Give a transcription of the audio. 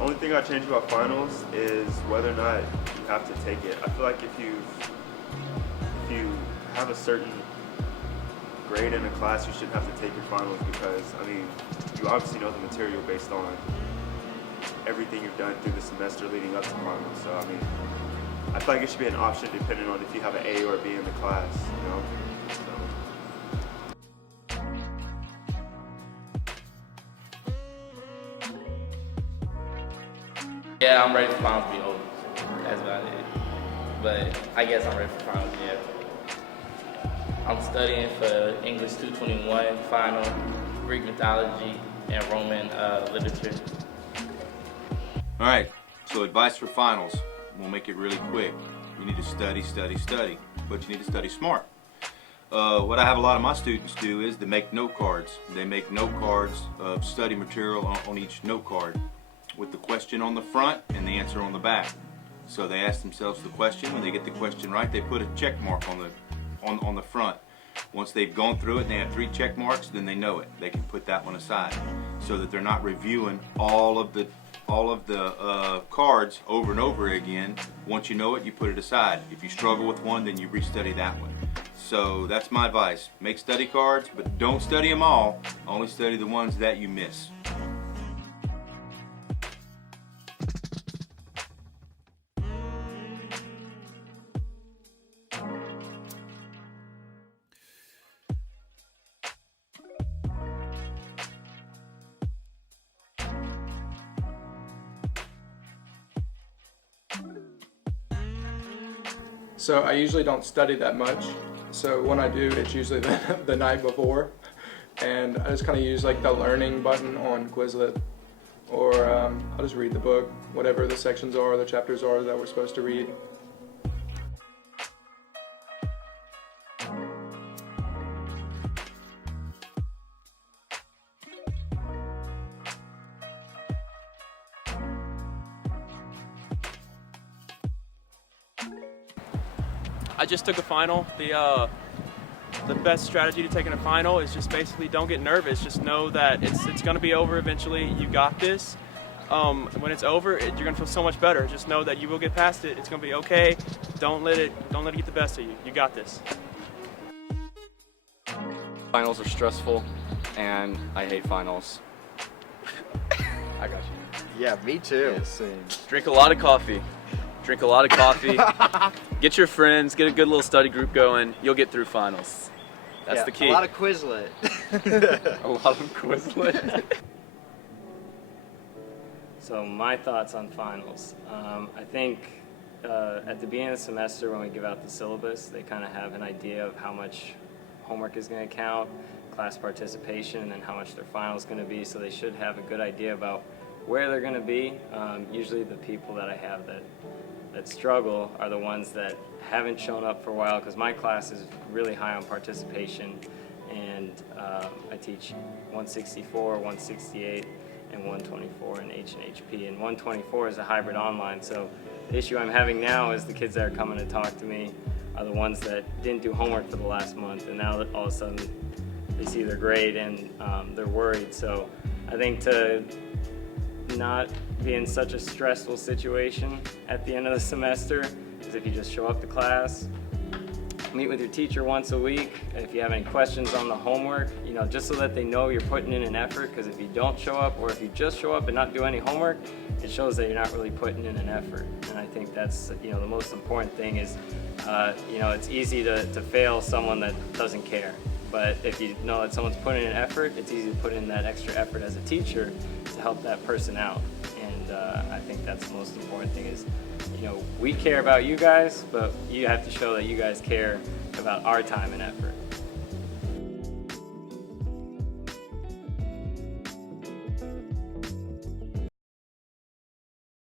Only thing I change about finals is whether or not you have to take it. I feel like if you have a certain grade in a class, you shouldn't have to take your finals because I mean you obviously know the material based on everything you've done through the semester leading up to finals. So I mean I feel like it should be an option depending on if you have an A or a B in the class, you know? Yeah, I'm ready for finals to be over. That's about it. But I guess I'm ready for finals, yeah. I'm studying for English 221 final, Greek mythology, and Roman literature. All right, so advice for finals. We'll make it really quick. You need to study, study, study, but you need to study smart. What I have a lot of my students do is they make note cards. They make note cards of study material on each note card with the question on the front and the answer on the back. So they ask themselves the question. When they get the question right, they put a check mark on the front. Once they've gone through it and they have 3 check marks, then they know it. They can put that one aside so that they're not reviewing all of the cards over and over again. Once you know it, you put it aside. If you struggle with one, then you restudy that one. So that's my advice. Make study cards, but don't study them all. Only study the ones that you miss. So I usually don't study that much. So when I do, it's usually the night before. And I just kind of use like the learning button on Quizlet. Or I'll just read the book, whatever the sections are, the chapters are that we're supposed to read. I just took a final. The best strategy to taking a final is just basically don't get nervous. Just know that it's going to be over eventually. You got this. When it's over, you're going to feel so much better. Just know that you will get past it. It's going to be okay. Don't let it get the best of you. You got this. Finals are stressful, and I hate finals. I got you. Yeah, me too. Yeah, same. Drink a lot of coffee. Drink a lot of coffee. Get your friends, get a good little study group going. You'll get through finals. That's the key. A lot of Quizlet. A lot of Quizlet. So my thoughts on finals. I think at the beginning of the semester when we give out the syllabus, they kind of have an idea of how much homework is going to count, class participation, and then how much their final is going to be. So they should have a good idea about where they're going to be. Usually the people that I have that struggle are the ones that haven't shown up for a while, because my class is really high on participation, and I teach 164, 168, and 124 in H and HP, and 124 is a hybrid online. So the issue I'm having now is the kids that are coming to talk to me are the ones that didn't do homework for the last month, and now that all of a sudden they see their grade and they're worried. So I think to not be in such a stressful situation at the end of the semester is if you just show up to class, meet with your teacher once a week. If you have any questions on the homework, just so that they know you're putting in an effort, because if you don't show up, or if you just show up and not do any homework, it shows that you're not really putting in an effort. And I think that's the most important thing is it's easy to fail someone that doesn't care. But if you know that someone's putting in an effort, it's easy to put in that extra effort as a teacher to help that person out. And I think that's the most important thing is, we care about you guys, but you have to show that you guys care about our time and effort.